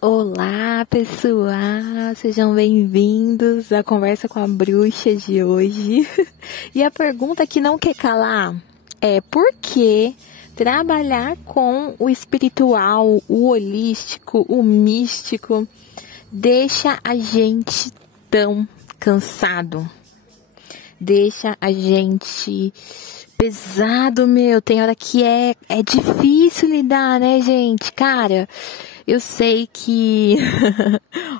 Olá, pessoal! Sejam bem-vindos à Conversa com a Bruxa de hoje. E a pergunta que não quer calar é: por que trabalhar com o espiritual, o holístico, o místico deixa a gente tão cansado? Deixa a gente pesado, meu. Tem hora que é difícil lidar, né, gente? Cara, eu sei que...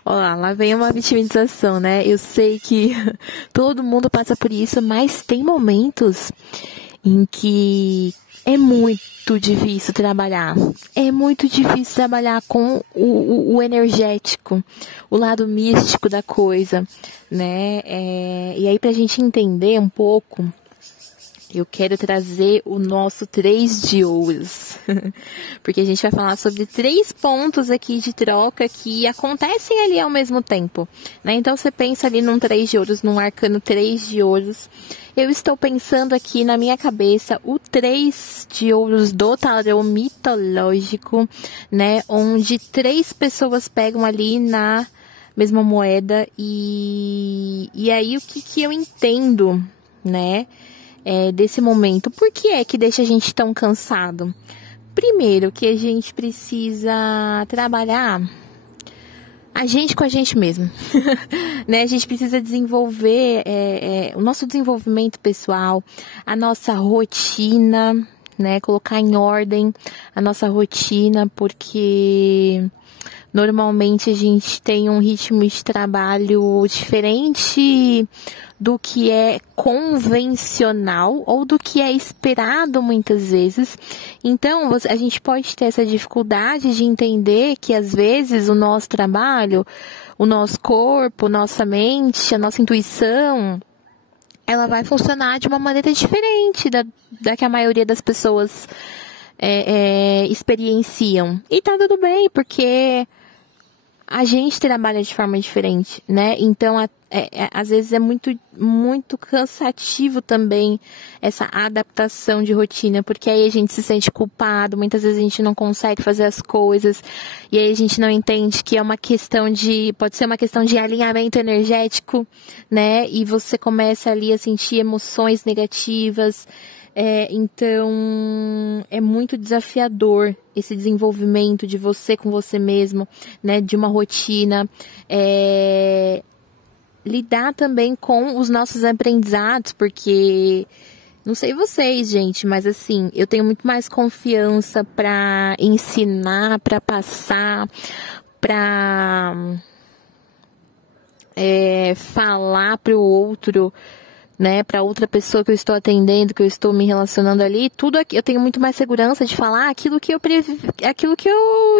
Olha lá vem uma vitimização, né? Eu sei que todo mundo passa por isso, mas tem momentos em que é muito difícil trabalhar. É muito difícil trabalhar com o energético, o lado místico da coisa, né? E aí, pra gente entender um pouco, eu quero trazer o nosso 3 de ouros, porque a gente vai falar sobre 3 pontos aqui de troca que acontecem ali ao mesmo tempo, né? Então você pensa ali num 3 de ouros, num arcano 3 de ouros. Eu estou pensando aqui na minha cabeça o 3 de ouros do tarô mitológico, né? Onde 3 pessoas pegam ali na mesma moeda e aí o que eu entendo, né? Desse momento. Por que é que deixa a gente tão cansado? Primeiro, que a gente precisa trabalhar a gente com a gente mesmo, né? A gente precisa desenvolver o nosso desenvolvimento pessoal, a nossa rotina, né? Colocar em ordem a nossa rotina, porque normalmente a gente tem um ritmo de trabalho diferente do que é convencional ou do que é esperado muitas vezes. Então, a gente pode ter essa dificuldade de entender que às vezes o nosso trabalho, o nosso corpo, nossa mente, a nossa intuição, ela vai funcionar de uma maneira diferente da que a maioria das pessoas experienciam. E tá tudo bem, porque a gente trabalha de forma diferente, né? Então, às vezes é muito, muito cansativo também essa adaptação de rotina, porque aí a gente se sente culpado, muitas vezes a gente não consegue fazer as coisas, e aí a gente não entende que é uma questão pode ser uma questão de alinhamento energético, né? E você começa ali a sentir emoções negativas. Então, é muito desafiador esse desenvolvimento de você com você mesmo, né? De uma rotina. Lidar também com os nossos aprendizados, porque, não sei vocês, gente, mas assim, eu tenho muito mais confiança para ensinar, para passar, para falar para o outro, né, para outra pessoa que eu estou atendendo, que eu estou me relacionando ali, tudo aqui, eu tenho muito mais segurança de falar aquilo que eu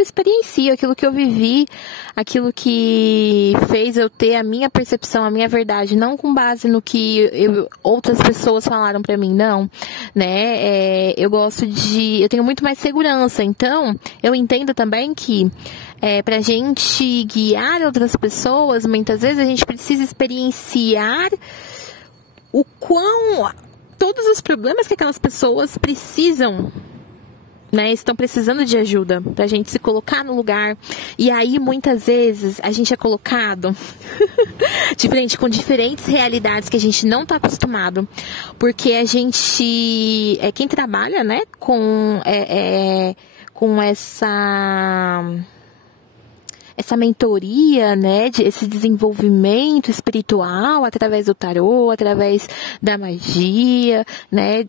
experiencio, aquilo que eu vivi, aquilo que fez eu ter a minha percepção, a minha verdade, não com base no que outras pessoas falaram para mim, não, né? Eu tenho muito mais segurança, então eu entendo também que pra gente guiar outras pessoas, muitas vezes a gente precisa experienciar todos os problemas que aquelas pessoas precisam, né, estão precisando de ajuda, pra gente se colocar no lugar. E aí, muitas vezes, a gente é colocado com diferentes realidades que a gente não tá acostumado. Porque a gente, quem trabalha, né, com essa mentoria, né, esse desenvolvimento espiritual através do tarô, através da magia, né,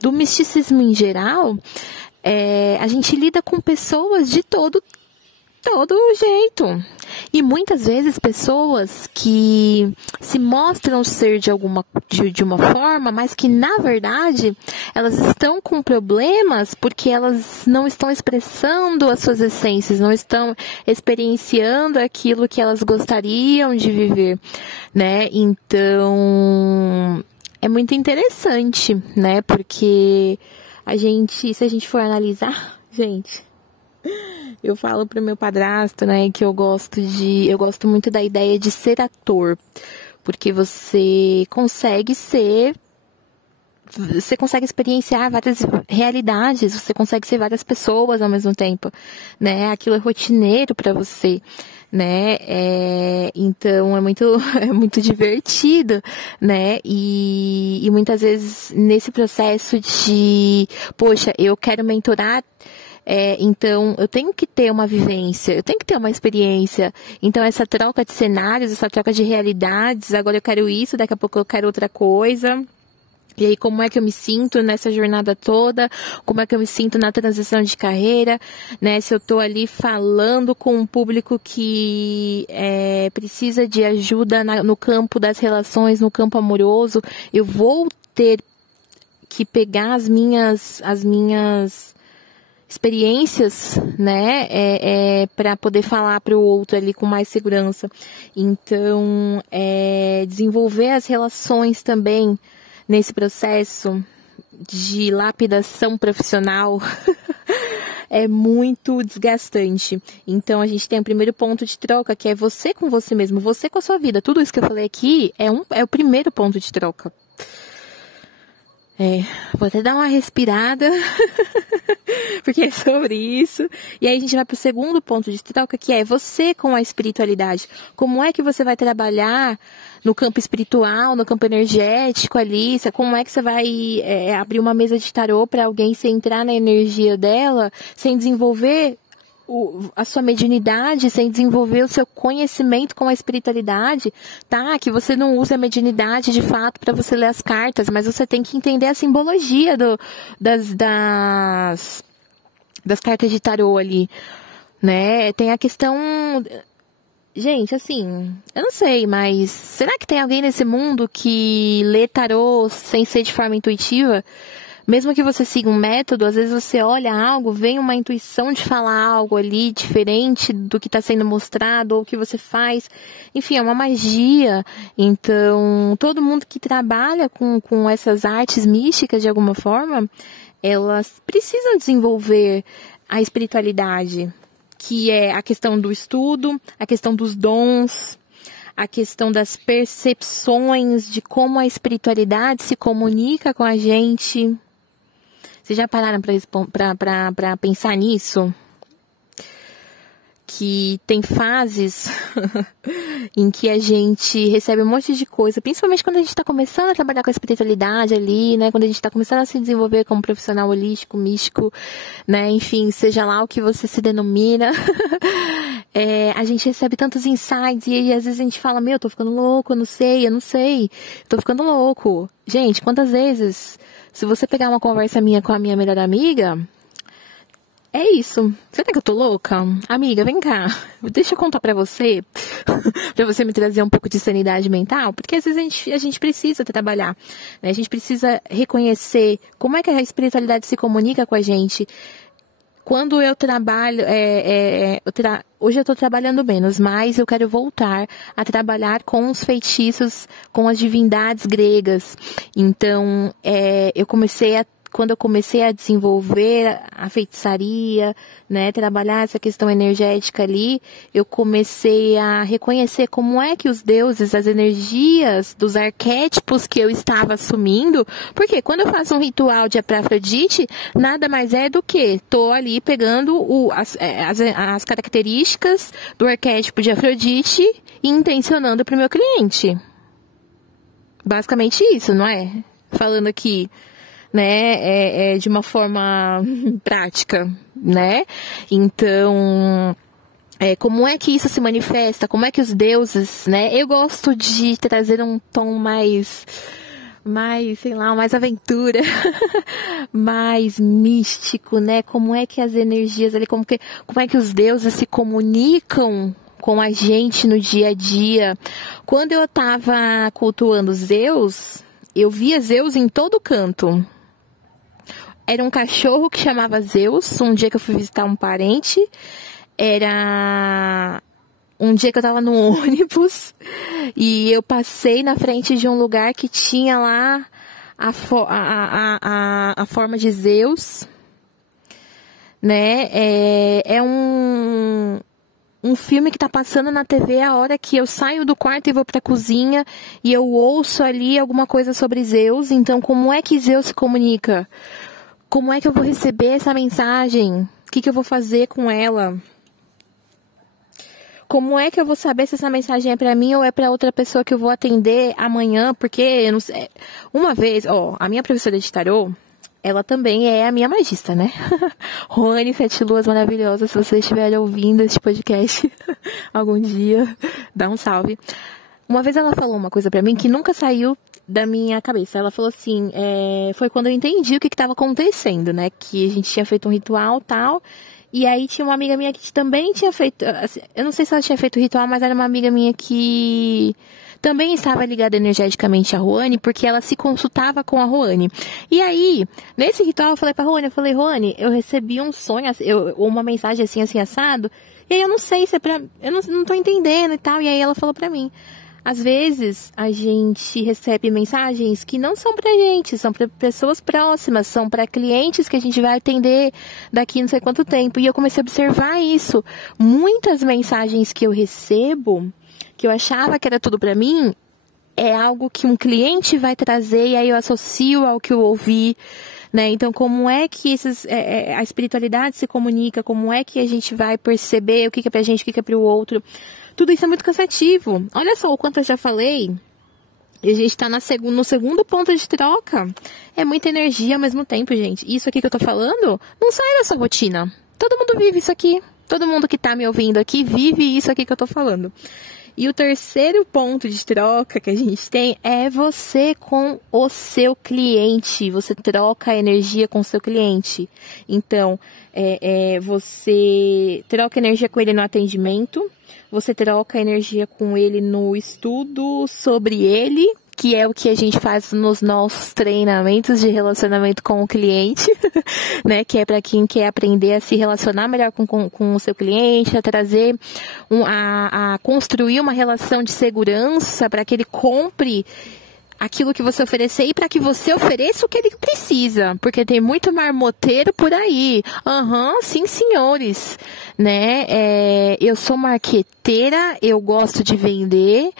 do misticismo em geral, a gente lida com pessoas de todo jeito. E muitas vezes pessoas que se mostram ser de uma forma, mas que na verdade elas estão com problemas porque elas não estão expressando as suas essências, não estão experienciando aquilo que elas gostariam de viver, né? Então, é muito interessante, né? Porque se a gente for analisar, gente, eu falo pro meu padrasto, né, que eu gosto muito da ideia de ser ator, porque você consegue ser você consegue experienciar várias realidades, você consegue ser várias pessoas ao mesmo tempo, né? Aquilo é rotineiro para você, né? Então é muito divertido, né? E muitas vezes nesse processo de, poxa, eu quero mentorar. Então, eu tenho que ter uma vivência, eu tenho que ter uma experiência. Então, essa troca de cenários, essa troca de realidades, agora eu quero isso, daqui a pouco eu quero outra coisa. E aí, como é que eu me sinto nessa jornada toda? Como é que eu me sinto na transição de carreira? Né? Se eu tô ali falando com um público que precisa de ajuda no campo das relações, no campo amoroso, eu vou ter que pegar as minhas experiências, né, para poder falar para o outro ali com mais segurança. Então, desenvolver as relações também nesse processo de lapidação profissional é muito desgastante. Então, a gente tem o primeiro ponto de troca, que é você com você mesmo, você com a sua vida. Tudo isso que eu falei aqui é o primeiro ponto de troca. Vou até dar uma respirada, porque é sobre isso. E aí a gente vai pro segundo ponto de troca, que é você com a espiritualidade. Como é que você vai trabalhar no campo espiritual, no campo energético ali? Como é que você vai abrir uma mesa de tarô para alguém sem entrar na energia dela, sem desenvolver a sua mediunidade, sem desenvolver o seu conhecimento com a espiritualidade, tá? Que você não usa a mediunidade de fato para você ler as cartas, mas você tem que entender a simbologia das cartas de tarô ali, né? Tem a questão... Gente, assim, eu não sei, mas será que tem alguém nesse mundo que lê tarô sem ser de forma intuitiva? Mesmo que você siga um método, às vezes você olha algo, vem uma intuição de falar algo ali diferente do que está sendo mostrado ou o que você faz. Enfim, é uma magia. Então, todo mundo que trabalha com essas artes místicas de alguma forma, elas precisam desenvolver a espiritualidade, que é a questão do estudo, a questão dos dons, a questão das percepções de como a espiritualidade se comunica com a gente. Vocês já pararam para pensar nisso? Que tem fases em que a gente recebe um monte de coisa, principalmente quando a gente está começando a trabalhar com a espiritualidade ali, né? Quando a gente está começando a se desenvolver como profissional holístico, místico, né? Enfim, seja lá o que você se denomina. A gente recebe tantos insights e aí, às vezes a gente fala, eu tô ficando louco, eu não sei, tô ficando louco. Gente, quantas vezes, se você pegar uma conversa minha com a minha melhor amiga, é isso. Será que eu tô louca? Amiga, vem cá. Deixa eu contar pra você, pra você me trazer um pouco de sanidade mental, porque às vezes a gente precisa trabalhar, né? A gente precisa reconhecer como é que a espiritualidade se comunica com a gente. Quando eu trabalho, hoje eu estou trabalhando menos, mas eu quero voltar a trabalhar com os feitiços, com as divindades gregas. Então, quando eu comecei a desenvolver a feitiçaria, né, trabalhar essa questão energética ali, eu comecei a reconhecer como é que os deuses, as energias dos arquétipos que eu estava assumindo, porque quando eu faço um ritual de Afrodite, nada mais é do que tô ali pegando as características do arquétipo de Afrodite e intencionando para o meu cliente. Basicamente isso, não é? Falando aqui, né, de uma forma prática, né? Então, como é que isso se manifesta? Como é que os deuses, né? Eu gosto de trazer um tom mais, sei lá, mais aventura, mais místico, né? Como é que as energias ali, como é que os deuses se comunicam com a gente no dia a dia? Quando eu estava cultuando Zeus, eu via Zeus em todo canto. Era um cachorro que chamava Zeus, um dia que eu fui visitar um parente. Era um dia que eu tava no ônibus e eu passei na frente de um lugar que tinha lá a forma de Zeus, né? um filme que tá passando na TV a hora que eu saio do quarto e vou pra cozinha e eu ouço ali alguma coisa sobre Zeus. Então, como é que Zeus se comunica? Como é que eu vou receber essa mensagem? O que eu vou fazer com ela? Como é que eu vou saber se essa mensagem é pra mim ou é pra outra pessoa que eu vou atender amanhã? Porque, eu não sei. Uma vez, a minha professora de tarô, ela também é a minha magista, né? Rony, Sete Luas maravilhosa, se você estiver ouvindo este podcast algum dia, dá um salve. Uma vez ela falou uma coisa pra mim que nunca saiu da minha cabeça. Ela falou assim, foi quando eu entendi o que estava acontecendo, né? Que a gente tinha feito um ritual e tal, e aí tinha uma amiga minha que também tinha feito, assim, eu não sei se ela tinha feito o ritual, mas era uma amiga minha que também estava ligada energeticamente a Roane, porque ela se consultava com a Roane. E aí, nesse ritual, eu falei pra Roane, Roane, eu recebi um sonho, uma mensagem assim, assado, e aí eu não sei se é pra, eu não tô entendendo e tal, e aí ela falou pra mim, às vezes a gente recebe mensagens que não são pra gente, são pra pessoas próximas, são pra clientes que a gente vai atender daqui não sei quanto tempo, e eu comecei a observar isso. Muitas mensagens que eu recebo, que eu achava que era tudo pra mim, é algo que um cliente vai trazer e aí eu associo ao que eu ouvi, né? Então, como é que a espiritualidade se comunica, como é que a gente vai perceber o que é pra gente, o que é pro outro. Tudo isso é muito cansativo. Olha só o quanto eu já falei. E a gente tá no segundo ponto de troca. É muita energia ao mesmo tempo, gente. Isso aqui que eu tô falando não sai dessa rotina. Todo mundo vive isso aqui. Todo mundo que tá me ouvindo aqui vive isso aqui que eu tô falando. E o terceiro ponto de troca que a gente tem é você com o seu cliente. Você troca energia com o seu cliente. Então, você troca energia com ele no atendimento. Você troca energia com ele no estudo sobre ele, que é o que a gente faz nos nossos treinamentos de relacionamento com o cliente, né? Que é para quem quer aprender a se relacionar melhor com o seu cliente, a trazer, a construir uma relação de segurança para que ele compre aquilo que você oferecer e para que você ofereça o que ele precisa, porque tem muito marmoteiro por aí. Sim, senhores, né? Eu sou marqueteira, eu gosto de vender,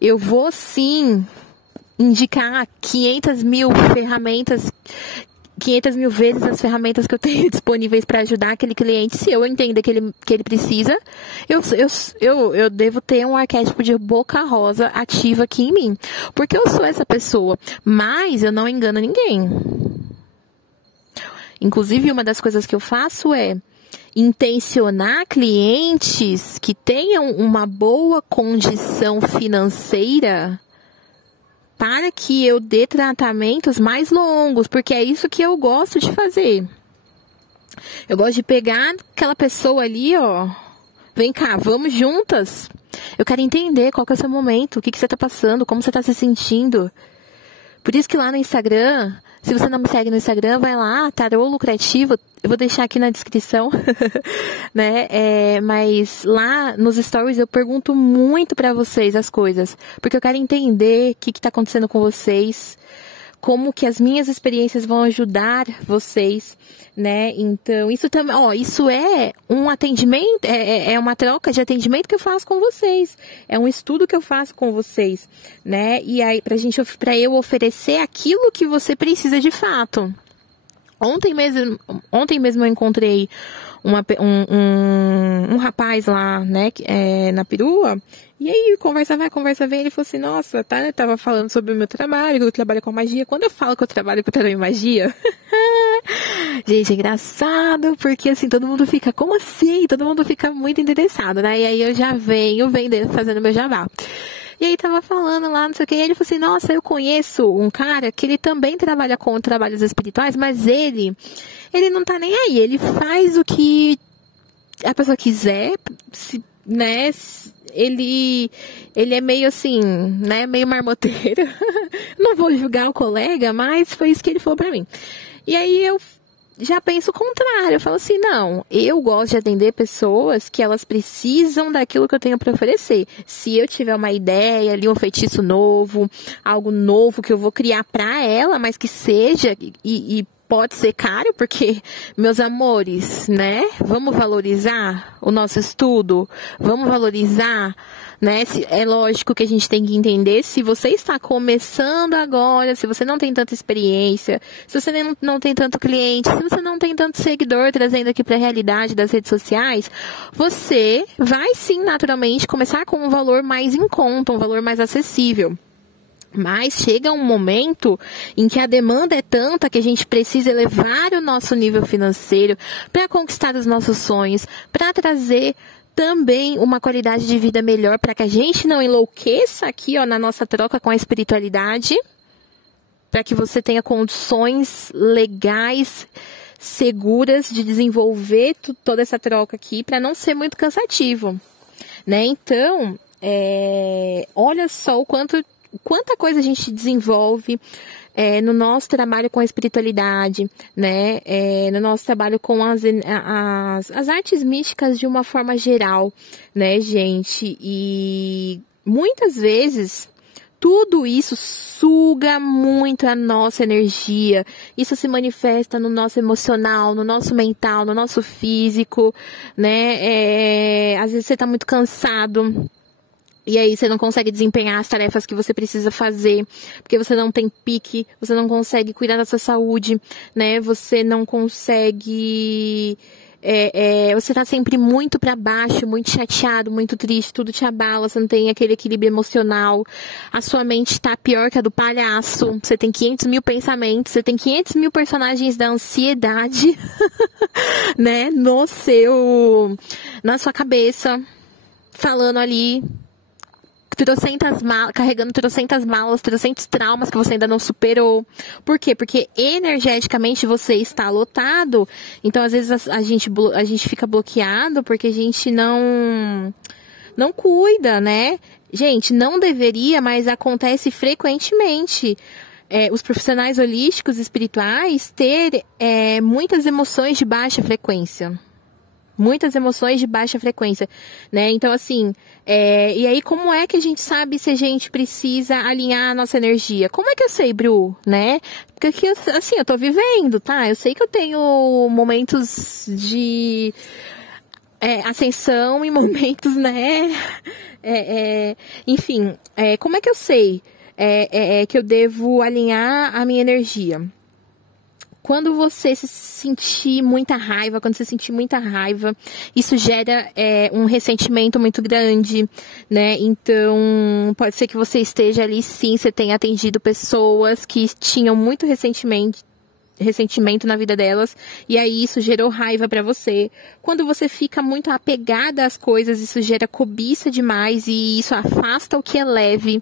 eu vou sim indicar 500 mil ferramentas, 500 mil vezes as ferramentas que eu tenho disponíveis para ajudar aquele cliente, se eu entender que ele precisa. Eu devo ter um arquétipo de boca rosa ativo aqui em mim, porque eu sou essa pessoa, mas eu não engano ninguém. Inclusive, uma das coisas que eu faço é intencionar clientes que tenham uma boa condição financeira para que eu dê tratamentos mais longos, porque é isso que eu gosto de fazer. Eu gosto de pegar aquela pessoa ali, vem cá, vamos juntas. Eu quero entender qual que é o seu momento, o que você está passando, como você está se sentindo. Por isso que lá no Instagram, se você não me segue no Instagram, vai lá, Tarô Lucrativo, eu vou deixar aqui na descrição, né? Mas lá nos stories eu pergunto muito pra vocês as coisas, porque eu quero entender o que tá acontecendo com vocês, como que as minhas experiências vão ajudar vocês, né? Então, isso também, isso é um atendimento, é uma troca de atendimento que eu faço com vocês, é um estudo que eu faço com vocês, né? E aí, pra eu oferecer aquilo que você precisa de fato. Ontem mesmo eu encontrei um rapaz lá, né, na perua, e aí conversa vai, conversa vem, ele falou assim, nossa, tá, eu tava falando sobre o meu trabalho, que eu trabalho com magia. Quando eu falo que eu trabalho com tarô e magia, gente, é engraçado, porque assim, todo mundo fica, como assim? Todo mundo fica muito interessado, né, e aí eu já venho vendendo, fazendo meu jabá. E aí tava falando lá, não sei o que, e ele falou assim, nossa, eu conheço um cara que ele também trabalha com trabalhos espirituais, mas ele não tá nem aí, ele faz o que a pessoa quiser, né, ele é meio assim, né, meio marmoteiro. Não vou julgar o colega, mas foi isso que ele falou pra mim. E aí eu já penso o contrário, eu falo assim, não, eu gosto de atender pessoas que elas precisam daquilo que eu tenho para oferecer. Se eu tiver uma ideia ali, um feitiço novo, algo novo que eu vou criar para ela, mas que seja, e pode ser caro, porque, meus amores, né? Vamos valorizar o nosso estudo, vamos valorizar, né? É lógico que a gente tem que entender, se você está começando agora, se você não tem tanta experiência, se você não tem tanto cliente, se você não tem tanto seguidor trazendo aqui para a realidade das redes sociais, você vai sim, naturalmente, começar com um valor mais em conta, um valor mais acessível. Mas chega um momento em que a demanda é tanta que a gente precisa elevar o nosso nível financeiro para conquistar os nossos sonhos, para trazer também uma qualidade de vida melhor, para que a gente não enlouqueça aqui, ó, na nossa troca com a espiritualidade, para que você tenha condições legais, seguras de desenvolver toda essa troca aqui, para não ser muito cansativo, né? Então, olha só quanta coisa a gente desenvolve no nosso trabalho com a espiritualidade, né? No nosso trabalho com as artes místicas de uma forma geral, né, gente? E muitas vezes tudo isso suga muito a nossa energia. Isso se manifesta no nosso emocional, no nosso mental, no nosso físico, né? Às vezes você tá muito cansado. E aí você não consegue desempenhar as tarefas que você precisa fazer, porque você não tem pique, você não consegue cuidar da sua saúde, né? Você não consegue... você tá sempre muito pra baixo, muito chateado, muito triste, tudo te abala, você não tem aquele equilíbrio emocional, a sua mente tá pior que a do palhaço, você tem 500 mil pensamentos, você tem 500 mil personagens da ansiedade, né? Na sua cabeça, falando ali... carregando trocentas malas, trocentos traumas que você ainda não superou. Por quê? Porque energeticamente você está lotado. Então, às vezes, a gente fica bloqueado porque a gente não cuida, né? Gente, não deveria, mas acontece frequentemente. Os profissionais holísticos espirituais ter muitas emoções de baixa frequência. Muitas emoções de baixa frequência, né? Então, assim, e aí como é que a gente sabe se a gente precisa alinhar a nossa energia? Como é que eu sei, Bru, né? Porque aqui, assim, eu tô vivendo, tá? Eu sei que eu tenho momentos de ascensão e momentos, né? Enfim, como é que eu sei que eu devo alinhar a minha energia? Quando você sentir muita raiva, isso gera um ressentimento muito grande, né? Então, pode ser que você esteja ali, sim, você tenha atendido pessoas que tinham muito ressentimento na vida delas, e aí isso gerou raiva pra você. Quando você fica muito apegada às coisas, isso gera cobiça demais e isso afasta o que é leve.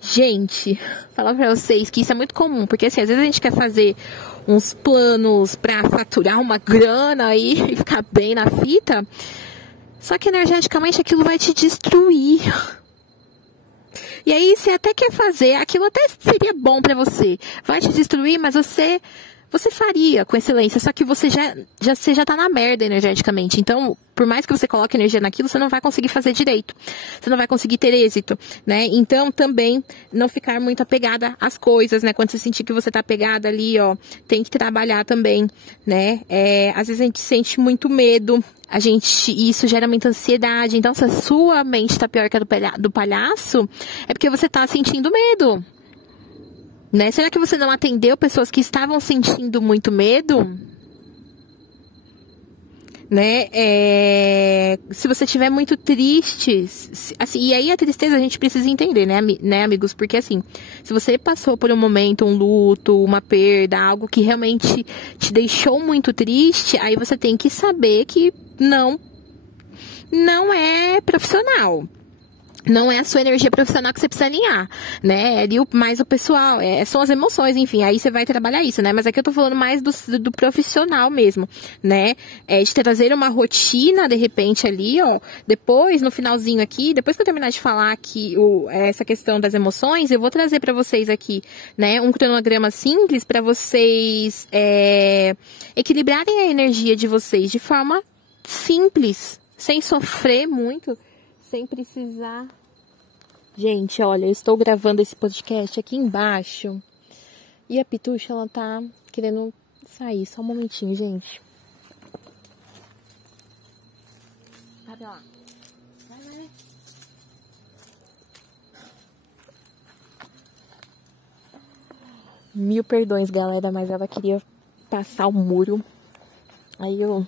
Gente, falar pra vocês que isso é muito comum, porque assim, às vezes a gente quer fazer uns planos pra faturar uma grana aí e ficar bem na fita, só que energeticamente aquilo vai te destruir. E aí você até quer fazer, aquilo até seria bom pra você, vai te destruir, mas você faria com excelência, só que você já tá na merda energeticamente. Então, por mais que você coloque energia naquilo, você não vai conseguir fazer direito. Você não vai conseguir ter êxito, né? Então, também, não ficar muito apegada às coisas, né? Quando você sentir que você tá apegada ali, ó, tem que trabalhar também, né? Às vezes a gente sente muito medo, isso gera muita ansiedade. Então, se a sua mente tá pior que a do palhaço, é porque você tá sentindo medo. Né? Será que você não atendeu pessoas que estavam sentindo muito medo? Né? Se você estiver muito triste, assim, e aí a tristeza a gente precisa entender, né, amigos? Porque assim, se você passou por um momento, um luto, uma perda, algo que realmente te deixou muito triste, aí você tem que saber que não é profissional. Não é a sua energia profissional que você precisa alinhar, né? Mais o pessoal, são as emoções, enfim, aí você vai trabalhar isso, né? Mas aqui eu tô falando mais do profissional mesmo, né? De trazer uma rotina, de repente, ali, ó. Depois, no finalzinho aqui, depois que eu terminar de falar aqui essa questão das emoções, eu vou trazer pra vocês aqui, né? Um cronograma simples pra vocês equilibrarem a energia de vocês de forma simples, sem sofrer muito, sem precisar. Gente, olha, eu estou gravando esse podcast aqui embaixo e a Pitucha, ela tá querendo sair. Só um momentinho, gente. Abre lá. Vai. Mil perdões, galera, mas ela queria passar o muro. Aí eu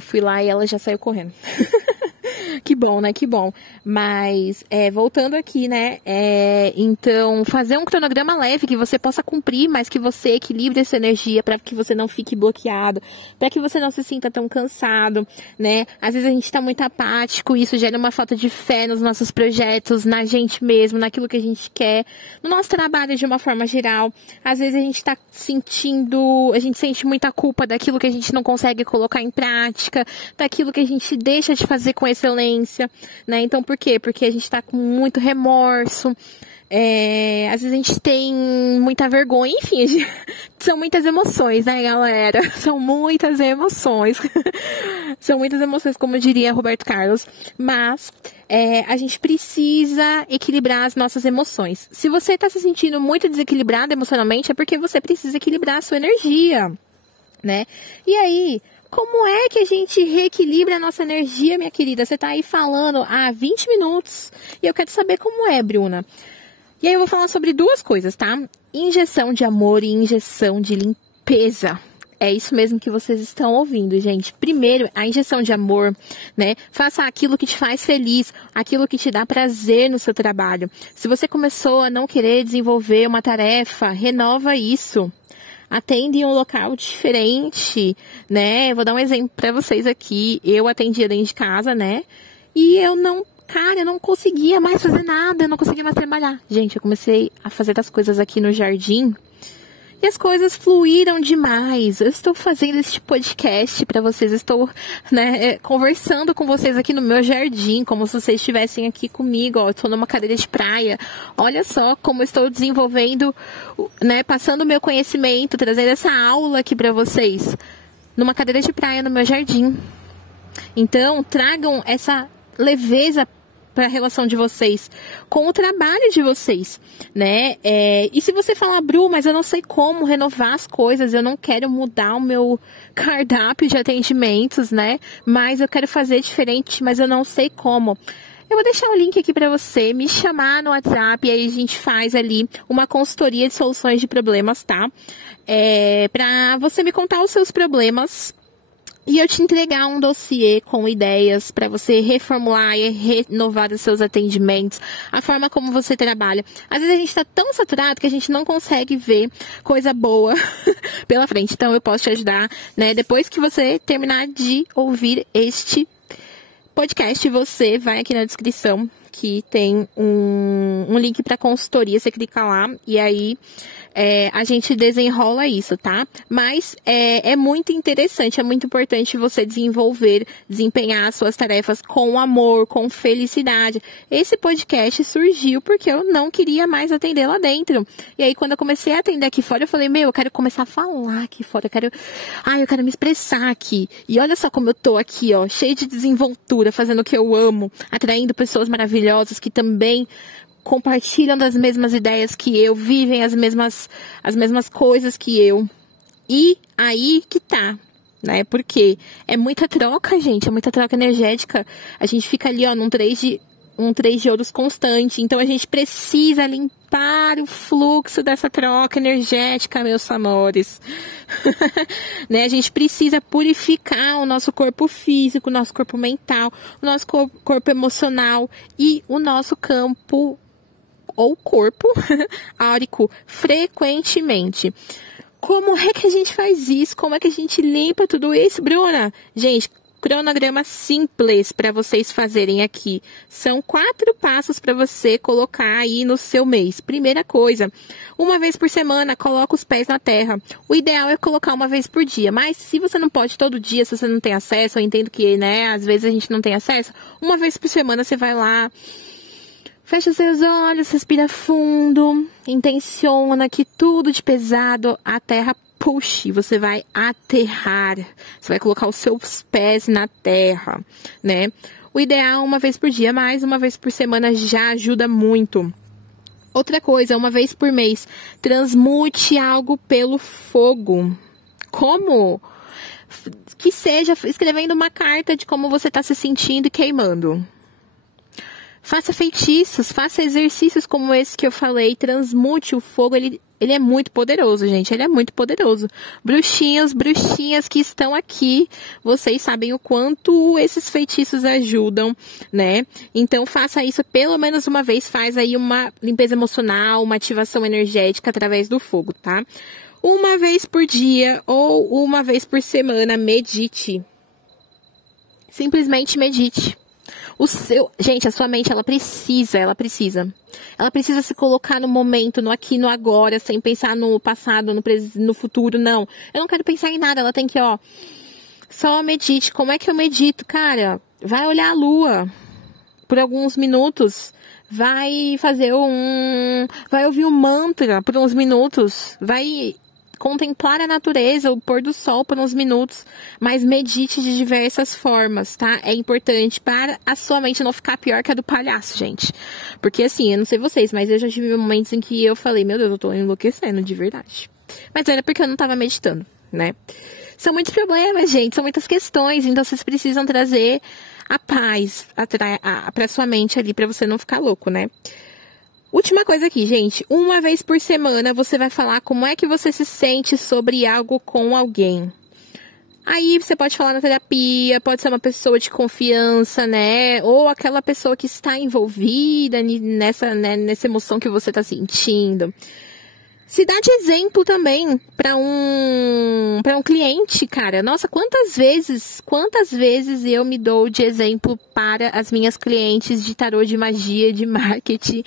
fui lá e ela já saiu correndo. Que bom, né? Que bom. Mas, voltando aqui, né? Então, fazer um cronograma leve que você possa cumprir, mas que você equilibre essa energia para que você não fique bloqueado, para que você não se sinta tão cansado, né? Às vezes a gente tá muito apático, isso gera uma falta de fé nos nossos projetos, na gente mesmo, naquilo que a gente quer, no nosso trabalho de uma forma geral. Às vezes a gente sente muita culpa daquilo que a gente não consegue colocar em prática, daquilo que a gente deixa de fazer com excelência, né? Então, por quê? Porque a gente tá com muito remorso, às vezes a gente tem muita vergonha, enfim, são muitas emoções, né, galera? São muitas emoções. São muitas emoções, como diria Roberto Carlos, mas a gente precisa equilibrar as nossas emoções. Se você tá se sentindo muito desequilibrado emocionalmente, é porque você precisa equilibrar a sua energia, né? E aí, como é que a gente reequilibra a nossa energia, minha querida? Você tá aí falando há 20 minutos e eu quero saber como é, Bruna. E aí eu vou falar sobre duas coisas, tá? Injeção de amor e injeção de limpeza. É isso mesmo que vocês estão ouvindo, gente. Primeiro, a injeção de amor, né? Faça aquilo que te faz feliz, aquilo que te dá prazer no seu trabalho. Se você começou a não querer desenvolver uma tarefa, renova isso. Atende em um local diferente, né? Eu vou dar um exemplo para vocês aqui. Eu atendia dentro de casa, né? E eu não conseguia mais fazer nada, eu não conseguia mais trabalhar. Gente, eu comecei a fazer as coisas aqui no jardim e as coisas fluíram demais. Eu estou fazendo este podcast para vocês, estou, né, conversando com vocês aqui no meu jardim, como se vocês estivessem aqui comigo, ó. Eu estou numa cadeira de praia. Olha só como eu estou desenvolvendo, né, passando o meu conhecimento, trazendo essa aula aqui para vocês, numa cadeira de praia no meu jardim. Então, tragam essa leveza para a relação de vocês, com o trabalho de vocês, né? E se você falar, Bru, mas eu não sei como renovar as coisas, eu não quero mudar o meu cardápio de atendimentos, né? Mas eu quero fazer diferente, mas eu não sei como. Eu vou deixar o link aqui para você me chamar no WhatsApp e aí a gente faz ali uma consultoria de soluções de problemas, tá? Para você me contar os seus problemas e eu te entregar um dossiê com ideias para você reformular e renovar os seus atendimentos, a forma como você trabalha. Às vezes a gente está tão saturado que a gente não consegue ver coisa boa pela frente. Então eu posso te ajudar, né? Depois que você terminar de ouvir este podcast, você vai aqui na descrição que tem um link para consultoria, você clica lá e aí a gente desenrola isso, tá? Mas é muito interessante, é muito importante você desempenhar as suas tarefas com amor, com felicidade. Esse podcast surgiu porque eu não queria mais atender lá dentro. E aí, quando eu comecei a atender aqui fora, eu falei, eu quero começar a falar aqui fora, eu quero me expressar aqui. E olha só como eu tô aqui, ó, cheia de desenvoltura, fazendo o que eu amo, atraindo pessoas maravilhosas que também compartilham das mesmas ideias que eu, vivem as mesmas coisas que eu. E aí que tá, né? Porque é muita troca, gente, é muita troca energética. A gente fica ali, ó, num três de ouros constante. Então a gente precisa limpar o fluxo dessa troca energética, meus amores. Né? A gente precisa purificar o nosso corpo físico, o nosso corpo mental, o nosso corpo emocional e o nosso campo ou corpo áurico frequentemente. Como é que a gente faz isso? Como é que a gente limpa tudo isso, Bruna? Gente, cronograma simples para vocês fazerem aqui. São 4 passos para você colocar aí no seu mês. Primeira coisa, uma vez por semana, coloca os pés na terra. O ideal é colocar uma vez por dia, mas se você não pode todo dia, se você não tem acesso, eu entendo que, né, às vezes a gente não tem acesso, uma vez por semana você vai lá, fecha seus olhos, respira fundo, intenciona que tudo de pesado a terra puxe, você vai aterrar, você vai colocar os seus pés na terra, né? O ideal uma vez por dia, mas uma vez por semana já ajuda muito. Outra coisa, uma vez por mês, transmute algo pelo fogo. Como? Que seja escrevendo uma carta de como você está se sentindo e queimando. Faça feitiços, faça exercícios como esse que eu falei, transmute o fogo, ele é muito poderoso, gente, ele é muito poderoso. Bruxinhos, bruxinhas que estão aqui, vocês sabem o quanto esses feitiços ajudam, né? Então faça isso pelo menos uma vez, faz aí uma limpeza emocional, uma ativação energética através do fogo, tá? Uma vez por dia ou uma vez por semana, medite. Simplesmente medite. Gente, a sua mente, ela precisa se colocar no momento, no aqui, no agora, sem pensar no passado, no futuro, não. Eu não quero pensar em nada, ela tem que, só medite. Como é que eu medito? Cara, vai olhar a lua por alguns minutos, vai ouvir um mantra por uns minutos, vai contemplar a natureza, o pôr do sol por uns minutos, mas medite de diversas formas, tá? É importante para a sua mente não ficar pior que a do palhaço, gente. Porque assim, eu não sei vocês, mas eu já tive momentos em que eu falei, meu Deus, eu tô enlouquecendo, de verdade. Mas era porque eu não tava meditando, né? São muitos problemas, gente, são muitas questões, então vocês precisam trazer a paz pra sua mente ali, pra você não ficar louco, né? Última coisa aqui, gente. Uma vez por semana você vai falar como é que você se sente sobre algo com alguém. Aí você pode falar na terapia, pode ser uma pessoa de confiança, né? Ou aquela pessoa que está envolvida nessa emoção que você está sentindo. Se dá de exemplo também para um cliente, cara. Nossa, quantas vezes eu me dou de exemplo para as minhas clientes de tarô, de magia, de marketing,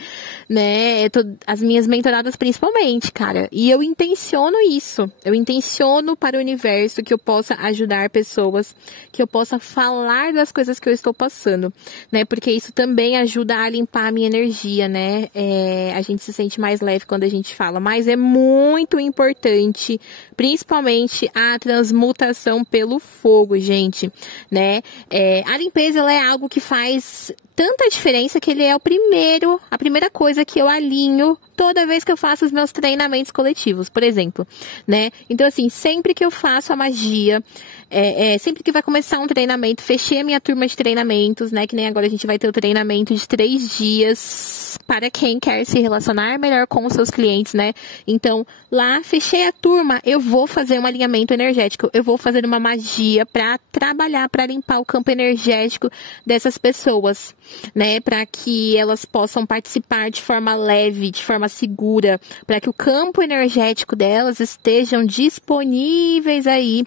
né? As minhas mentoradas principalmente, cara. E eu intenciono isso. Eu intenciono para o universo que eu possa ajudar pessoas, que eu possa falar das coisas que eu estou passando, né? Porque isso também ajuda a limpar a minha energia, né? A gente se sente mais leve quando a gente fala, mas é muito importante, principalmente a transmutação pelo fogo, gente, né? A limpeza, ela é algo que faz tanta diferença que ele é a primeira coisa que eu alinho toda vez que eu faço os meus treinamentos coletivos, por exemplo, né? Então, assim, sempre que eu faço a magia, sempre que vai começar um treinamento, fechei a minha turma de treinamentos, né? Que nem agora a gente vai ter o treinamento de 3 dias para quem quer se relacionar melhor com os seus clientes, né? Então, lá, fechei a turma, eu vou fazer um alinhamento energético, eu vou fazer uma magia para trabalhar, para limpar o campo energético dessas pessoas, né? Para que elas possam participar de forma leve, de forma segura, para que o campo energético delas estejam disponíveis aí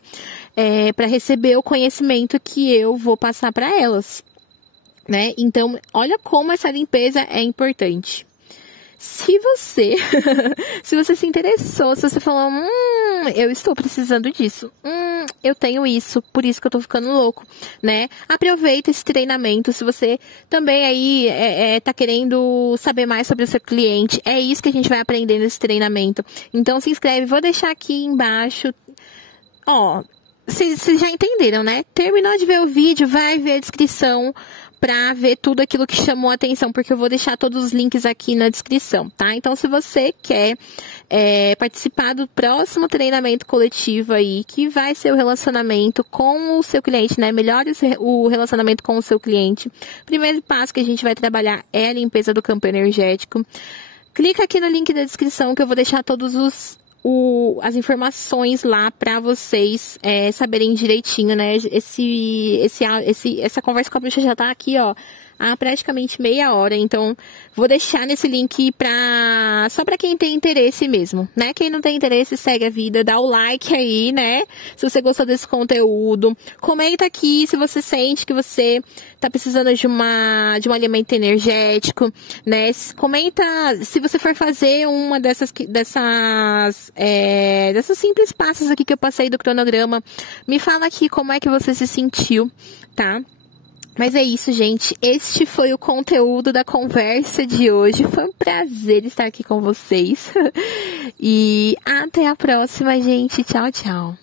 para receber o conhecimento que eu vou passar para elas, né? Então, olha como essa limpeza é importante. Se você se interessou, se você falou, eu estou precisando disso, eu tenho isso, por isso que eu tô ficando louco, né? Aproveita esse treinamento, se você também aí tá querendo saber mais sobre o seu cliente, é isso que a gente vai aprender nesse treinamento. Então se inscreve, vou deixar aqui embaixo, vocês já entenderam, né? Terminou de ver o vídeo, vai ver a descrição para ver tudo aquilo que chamou a atenção, porque eu vou deixar todos os links aqui na descrição, tá? Então, se você quer participar do próximo treinamento coletivo aí, que vai ser o relacionamento com o seu cliente, né? Melhore o relacionamento com o seu cliente. O primeiro passo que a gente vai trabalhar é a limpeza do campo energético. Clica aqui no link da descrição que eu vou deixar todos as informações lá para vocês saberem direitinho, né? Essa conversa com a bruxa já tá aqui, há praticamente meia hora, então vou deixar nesse link só para quem tem interesse mesmo, né? Quem não tem interesse, segue a vida, dá o like aí, né? Se você gostou desse conteúdo, comenta aqui se você sente que você tá precisando de um alimento energético, né? Comenta se você for fazer uma dessas simples passos aqui que eu passei do cronograma, me fala aqui como é que você se sentiu, tá? Mas é isso, gente. Este foi o conteúdo da conversa de hoje. Foi um prazer estar aqui com vocês. E até a próxima, gente. Tchau, tchau.